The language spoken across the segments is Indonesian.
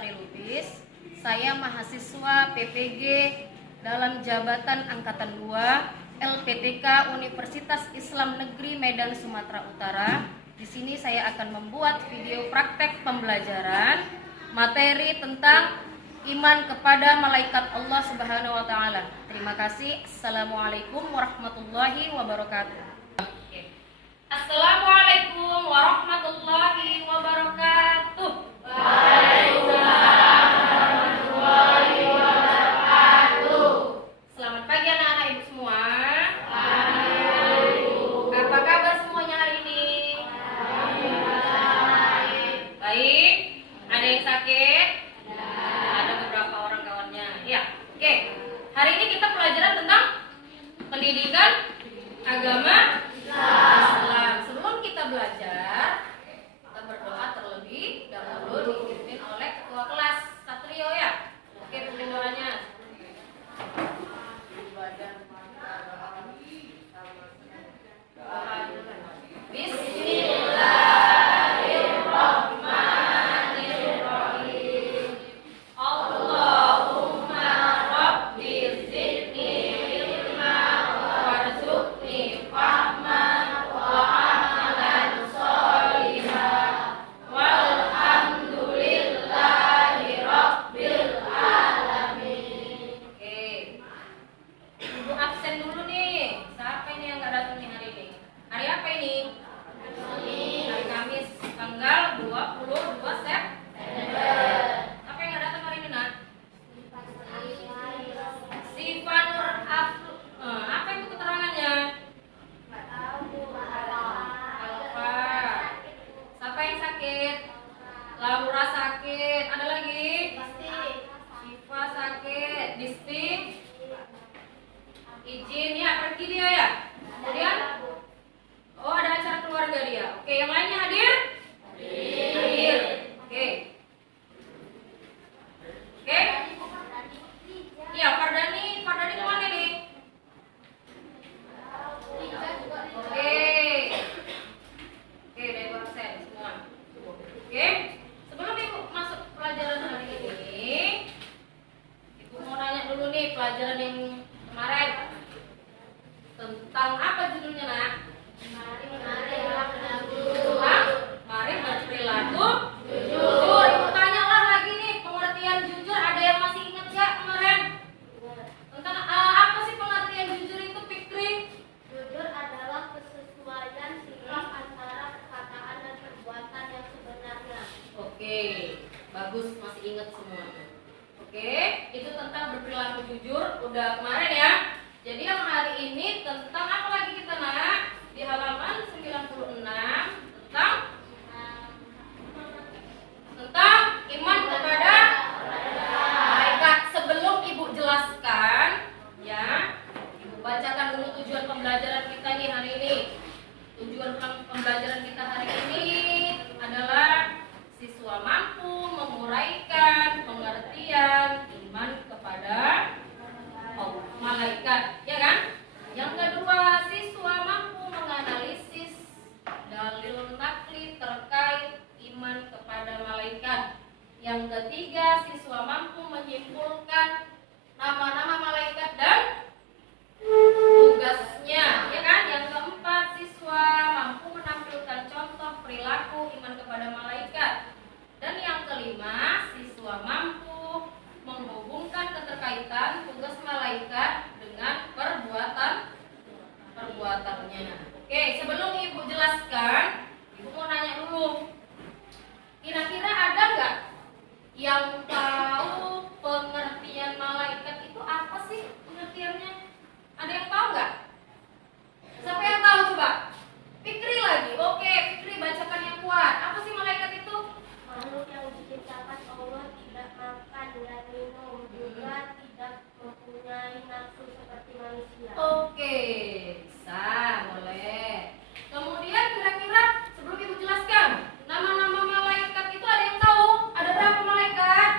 Sari Lubis. Saya mahasiswa PPG dalam jabatan Angkatan 2 LPTK Universitas Islam Negeri Medan Sumatera Utara. Di sini saya akan membuat video praktek pembelajaran materi tentang iman kepada malaikat Allah Subhanahu wa taala. Terima kasih. Assalamualaikum warahmatullahi wabarakatuh. Assalamualaikum warahmatullahi wabarakatuh. Waalaikumsalam warahmatullahi wabarakatuh. Selamat pagi anak-anak ibu semua. Apa kabar semuanya hari ini? Baik. Ada yang sakit? Ada beberapa orang kawannya. Ya. Oke. Hari ini kita pelajaran tentang pendidikan agama Islam. Sebelum kita belajar, kita berdoa terlebih dahulu dipimpin oleh ketua kelas Satrio ya. Oke, pimpin doanya. Bismillahirrahmanirrahim. Allahumma rabbi zidni ilma warzuqni fahman wa amalan sholihan walhamdulillahi rabbil alamin. Oke, ibu absen dulu nih. Siapa ini yang nggak datang nih hari ini? Hari apa ini? Hari Kamis tanggal 22 September. Siapa yang nggak datang hari ini, Nak? Sifanur Aflu. Apa itu keterangannya? Alfa. Siapa yang sakit? Laura sakit. Ada lagi? Siva sakit. Disting. Izin ya, pergi dia ya. Kemudian, oh ada acara keluarga dia. Oke, yang lainnya hadir? Hadir. Oke. Oke. Iya, Fardani kemana nih? Oke. Oke, dari absen semua. Oke. Sebelum ibu masuk pelajaran hari ini, ibu mau nanya dulu nih pelajaran yang kemarin tentang apa judulnya, Nak? Mari berperilaku jujur. Ibu tanyalah lagi nih pengertian jujur. Ada yang masih ingat gak kemarin? Tentang apa sih pengertian jujur itu, Fikri? Jujur adalah kesesuaian sikap antara perkataan dan perbuatan yang sebenarnya. Oke, bagus, masih ingat semuanya. Oke, itu tentang berperilaku jujur udah kemarin ya. Jadi yang hari ini tentang apa lagi kita, Nak? Di halaman 96 tentang iman kepada malaikat. Sebelum ibu jelaskan ya, ibu bacakan dulu tujuan pembelajaran kita nih hari ini. Tujuan pembelajaran kita hari ini adalah siswa mampu menguraikan pengertian iman kepada malaikat, ya kan? Yang kedua, siswa mampu menganalisis dalil nakli terkait iman kepada malaikat. Yang ketiga, siswa mampu menyimpulkan nama-nama malaikat dan tugasnya, ya kan? Yang keempat, siswa mampu menampilkan contoh perilaku iman kepada malaikat. Dan yang kelima, siswa mampu menghubungkan keterkaitan tugas malaikat dengan perbuatannya. Oke, sebelum ibu jelaskan, ibu mau nanya dulu. Kira-kira ada nggak yang tahu pengertian malaikat itu apa sih pengertiannya? Ada yang tahu nggak? Siapa yang tahu coba? Fikri lagi. Oke, Fikri bacakan yang kuat. Apa sih malaikat itu? Makhluk yang diciptakan Allah tidak makan dan minum, juga tidak mempunyai nafsu seperti manusia. Oke, bisa, boleh. Kemudian kira-kira sebelum ibu jelaskan, nama-nama malaikat itu ada yang tahu? Ada berapa malaikat?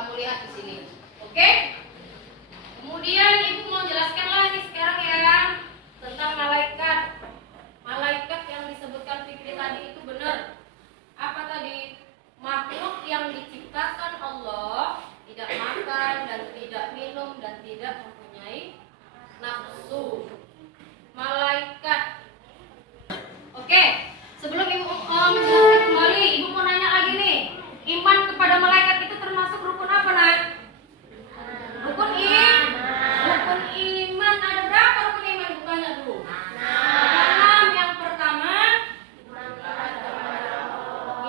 kamu lihat di sini. Oke? Kemudian ibu mau jelaskan lagi sekarang ya tentang malaikat. Malaikat yang disebutkan Fikri tadi itu benar. Apa tadi? Makhluk yang diciptakan Allah, tidak makan dan tidak minum dan tidak mempunyai nafsu. Malaikat. Oke, sebelum ibu menjelaskan kembali, ibu mau nanya lagi nih. Iman kepada malaikat itu termasuk rukun apa, Nak? Rukun iman. Ada berapa rukun iman? Bukannya dulu. 6. Yang pertama,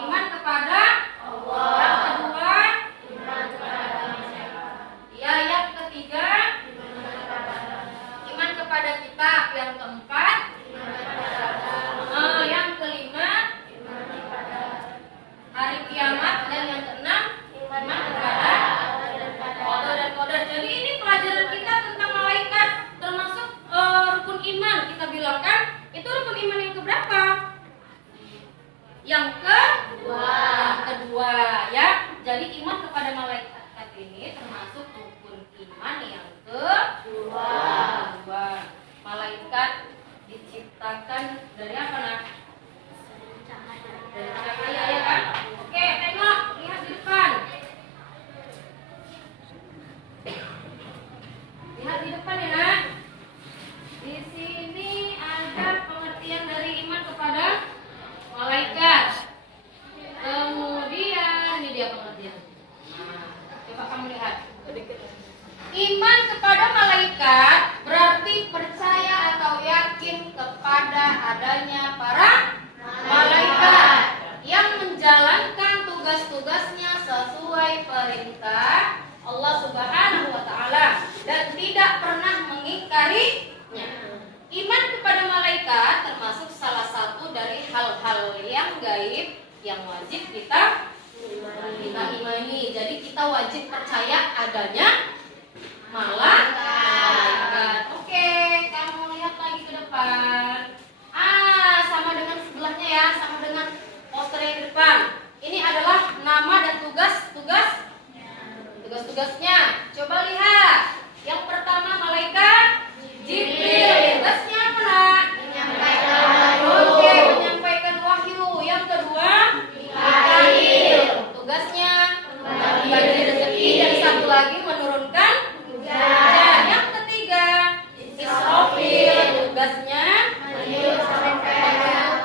iman kepada Allah. Yang kedua, ya, yang ketiga, iman kepada kitab. Yang keempat, yang kelima, hari kiamat. Dan yang keenam, iman kepada qadar dan qadar. Jadi ini pelajaran kita tentang malaikat, termasuk rukun iman. Kita bilang kan, itu rukun iman yang keberapa? Yang kedua ya. Jadi iman kepada malaikat ini termasuk rukun iman yang kedua. Malaikat diciptakan dari apa, Nak? Dari cahaya, ya kan? Oke, tengok, lihat di depan. Lihat di depan ya, Nak. Di sini ada pengertian dari iman kepada malaikat. Kemudian ini dia pengertian. Coba kamu lihat. Iman kepada malaikat berarti percaya atau yakin kepada adanya para malaikat yang menjalankan tugas-tugasnya sesuai perintah Allah Subhanahu wa taala dan tidak pernah mengingkarinya. Iman kepada malaikat termasuk salah satu dari hal-hal yang gaib yang wajib kita imani. Jadi kita wajib percaya adanya malaikat. Oke, kamu lihat lagi ke depan. Sama dengan sebelahnya ya, sama dengan poster yang di depan. Ini adalah nama dan tugas-tugasnya. Coba lihat. Yang pertama malaikat Jibril. Tugasnya apa, Nak? Menyampaikan wahyu. Yang kedua Mikail. Tugasnya membagi rezeki. Dan satu lagi menurunkan hujan. Yang ketiga Israfil. Tugasnya meniup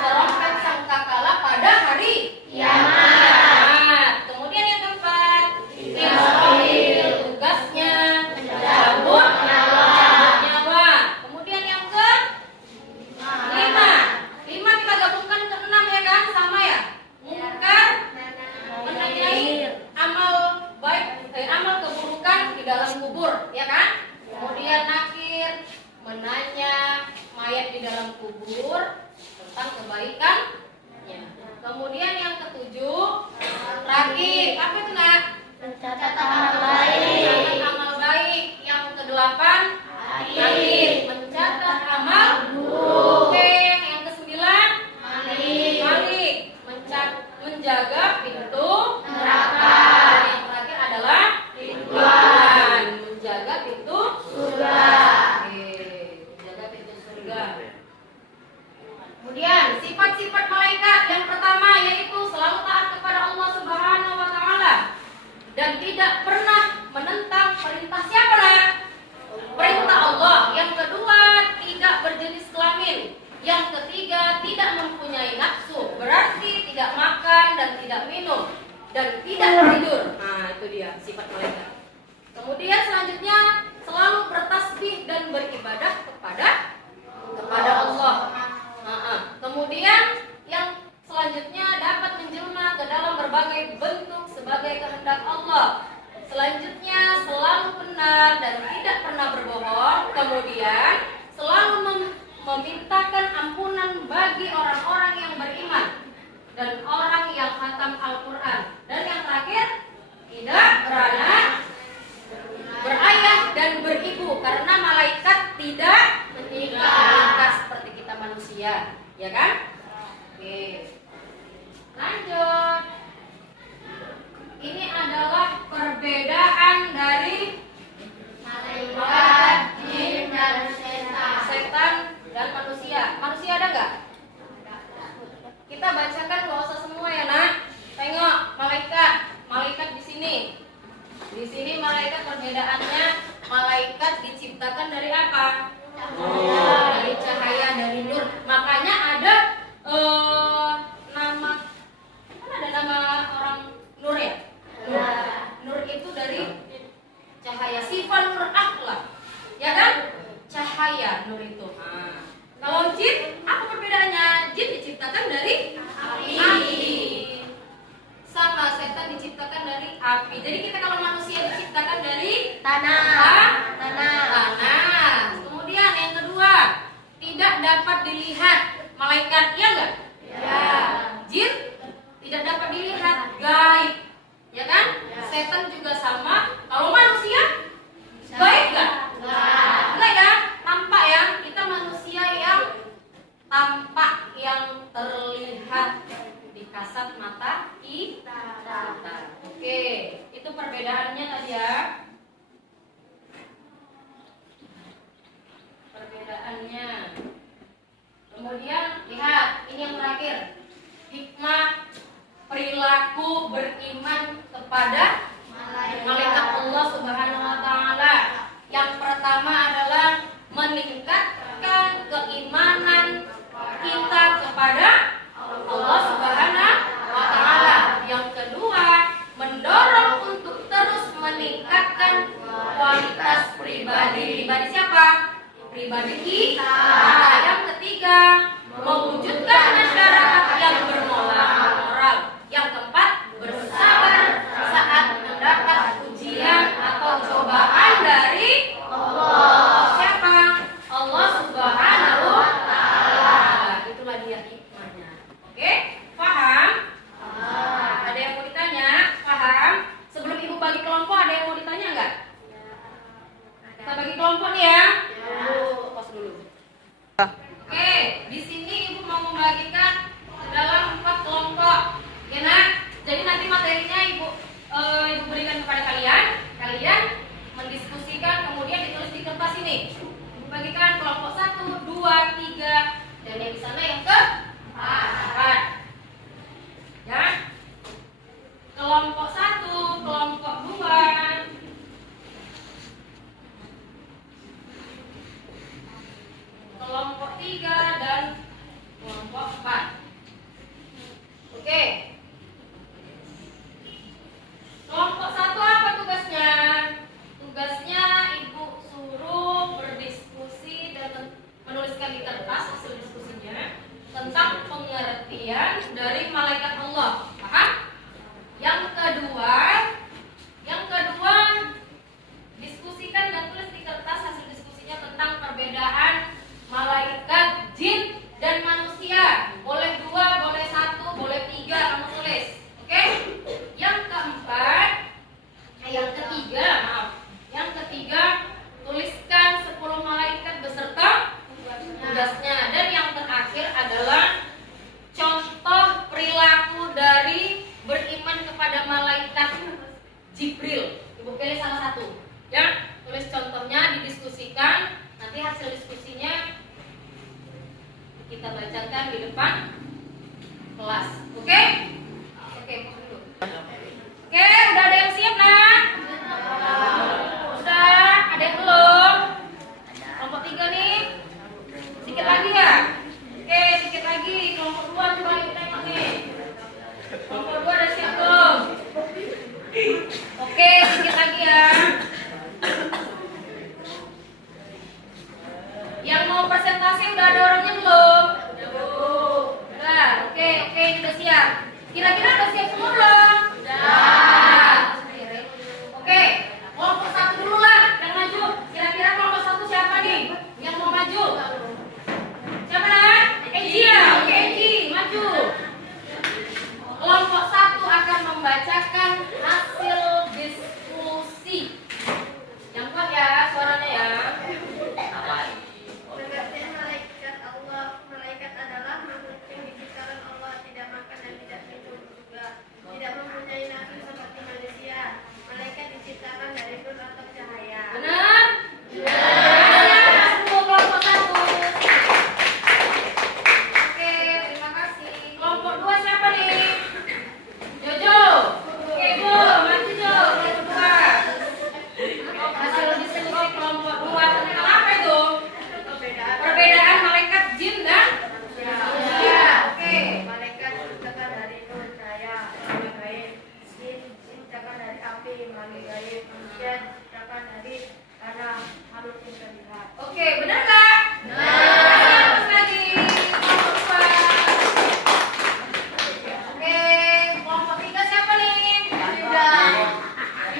trompet sangkakala pada hari kiamat. Kemudian yang keempat Israfil. Tugasnya mencabut nyawa. Kemudian yang kelima kita gabungkan ke 6 ya kan, sama ya. Mungkar menanyai amal baik, amal keburukan di dalam kubur, ya kan? Kemudian nakir menanya mayat di dalam kubur tentang kebaikannya. Kemudian yang ketujuh rakib. Apa itu, Nak? Mencatat amal baik. Amal baik. Yang kedelapan rakib. Mencatat amal buruk. Oke, yang kesembilan malik. Menjaga pintu neraka. Yang terakhir adalah Ridwan. Menjaga pintu surga. Oke, menjaga pintu surga. Kemudian sifat-sifat malaikat yang pertama yaitu selalu taat kepada Allah Subhanahu wa taala dan tidak pernah menentang perintah siapa, Nak? Perintah Allah. Yang kedua, tidak berjenis kelamin. Yang ketiga, tidak mempunyai nafsu, berarti tidak makan dan tidak minum dan tidak tidur. Nah, itu dia sifat malaikat. Kemudian selanjutnya selalu bertasbih dan beribadah kepada Allah. Kemudian yang selanjutnya dapat menjelma ke dalam berbagai bentuk sebagai kehendak Allah. Selanjutnya selalu benar dan tidak pernah berbohong. Kemudian selalu memintakan ampunan bagi orang-orang yang beriman dan orang yang khatam Al-Quran. Dan yang terakhir, tidak beranak, berayah dan beribu, karena malaikat tidak menikah seperti kita manusia, ya kan? Oke, lanjut. Ini adalah perbedaan Di sini malaikat perbedaannya, malaikat diciptakan dari apa? Dari cahaya, dari nur. Makanya ada nama, kan ada nama orang nur ya? Nur itu dari cahaya, sifat nur akhlak, ya kan? Cahaya nur itu. Nah, kalau jin, apa perbedaannya? Jin diciptakan dari api. Sama setan diciptakan dari api. Jadi kita kalau manusia diciptakan dari Tanah. tanah. Kemudian yang kedua, tidak dapat dilihat malaikat, ya enggak? Ya. Jin tidak dapat dilihat, gaib, ya kan? Setan juga sama. Kalau manusia gaib enggak? Enggak ya, tampak ya. Kita manusia yang tampak, yang terlihat di kasat mata kita. Oke, itu perbedaannya tadi ya. Perbedaannya. Kemudian lihat, ini yang terakhir. Hikmah perilaku beriman kepada malaikat Allah Subhanahu wa taala. Yang pertama adalah meningkatkan keimanan kita kepada Allah Subhanahu wa taala. Yang kedua, mendorong untuk terus meningkatkan kualitas pribadi. Pribadi siapa? Pribadi kita. Yang ketiga, mewujudkan masyarakat yang bermoral. Yang keempat, bersabar saat mendapat ujian atau cobaan dari Allah. Siapa? Allah Subhanahu wa taala. Itulah dia hikmahnya. Oke? Paham? Ada yang mau ditanya? Paham? Sebelum ibu bagi kelompok, ada yang mau ditanya enggak? Kita bagi kelompok nih ya. Pause dulu. Oke, di sini ibu mau membagikan ke dalam 4 kelompok. Ya nak? Jadi nanti materinya ibu berikan kepada kalian. Kalian mendiskusikan, kemudian ditulis di kertas ini. Ibu bagikan kelompok 1, 2, 3, dan yang di sana yang ke-4. Ya. Kelompok 1, kelompok 2, kelompok 3, dan kelompok 4. Oke. Kelompok 1 makhluk gaib. Manusia diciptakan dari tanah makhluk yang terlihat. Oke, benar nggak? Terus lagi. Oke, kelompok 3 siapa nih? Yuda.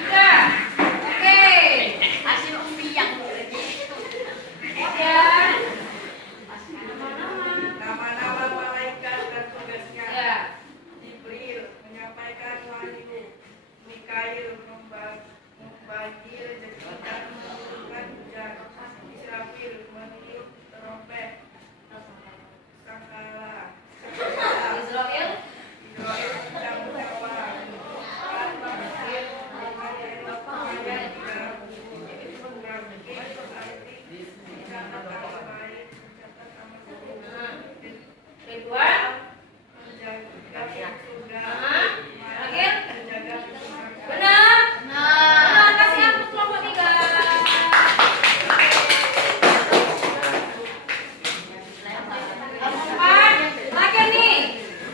Yuda. Oke. Hasil umbiang. Ya. Nama-nama malaikat dan tugasnya. Ya. Jibril menyampaikan wahyu, Mikail membagi rezeki dan menurunkan hujan, Israfil meniup trompet, Sangkala Israel. Israel sedang menyawa, dan Bangkit mengajar di dalam buku, Bangkit arti mencatat amal baik, mencatat amal buruk. Ridwan. Menjaga surga, Akhir. menjaga surga. Benar. Benar. Kasih aku kelompok 3. Kelompok 4. Lagi nih.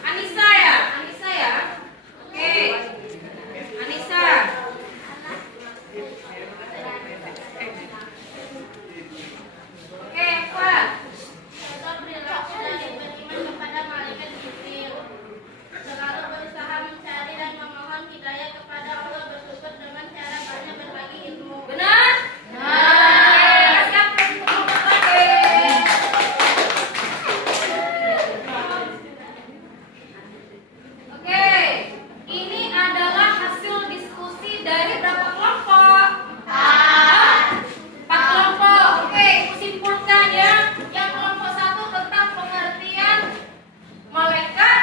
Anissa ya. Anissa ya. Oke. Anissa. Oke, apa? Contoh perilaku dari beriman kepada malaikat Jibril. Selalu berusaha mencari dan memohon hidayah kepada Allah, bersyukur dengan cara banyak berbagi ilmu. Benar? Benar. Siap untuk kelompok lagi. Oke, ini adalah hasil diskusi dari berapa kelompok? 4 kelompok. Oke, aku simpulkan ya. Yang kelompok 1 tentang pengertian malaikat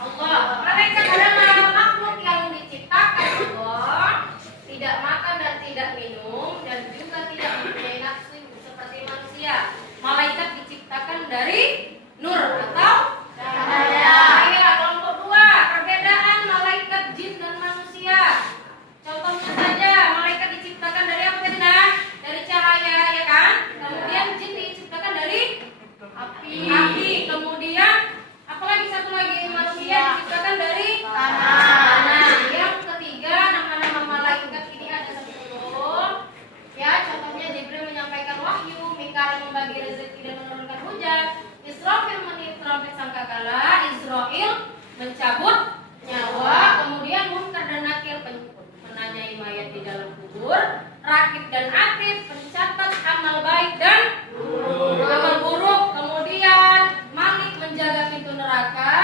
Allah. Malaikat adalah makhluk yang diciptakan Allah, tidak makan dan tidak minum, dan juga tidak mempunyai nafsu seperti manusia. Malaikat diciptakan dari nur atau cahaya. Ya, kelompok 2, perbedaan malaikat jin dan manusia. Contohnya saja, malaikat diciptakan dari apa tadi, Nah? Dari cahaya, ya kan? Kemudian jin diciptakan dari api. Kemudian apalagi satu lagi, manusia diciptakan dari tanah. Yang ketiga, nama-nama malaikat ini ada 10. Ya, contohnya Jibril menyampaikan wahyu, Mikail membagi rezeki dan menurunkan hujan, Israfil meniup trompet sangkakala, Israel mencabut nyawa, kemudian Munkar dan Nakir menanyai mayat di dalam kubur, Rakib dan Atid pencatat amal baik dan amal buruk, kemudian Malik menjaga pintu neraka,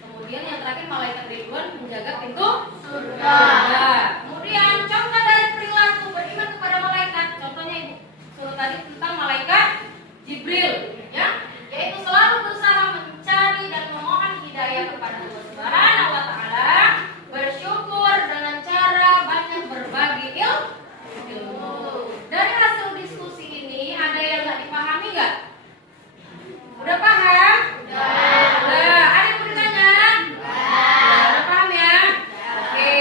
kemudian yang terakhir malaikat Ridwan menjaga pintu surga. Kemudian contoh dari perilaku beriman kepada malaikat, contohnya Ibu suruh tadi tentang malaikat Jibril, ya, yaitu selalu berusaha mencari dan memohon hidayah kepada Allah Subhanahu wa taala, bersyukur dengan cara banyak berbagi ilmu. Dari hasil diskusi ini ada yang nggak dipahami nggak? Udah paham? Udah. Ada yang mau ditanya? Udah paham ya? Oke.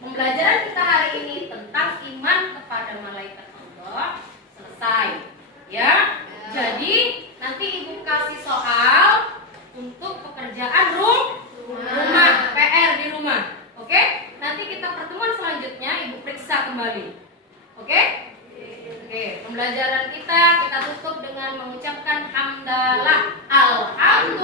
Pembelajaran kita hari ini tentang iman kepada malaikat Allah selesai. Ya. Jadi nanti Ibu kasih soal untuk pekerjaan rumah, PR di rumah. Oke? Nanti kita pertemuan selanjutnya Ibu periksa kembali. Oke? Oke, pembelajaran kita tutup dengan mengucapkan hamdalah. Alhamdulillah.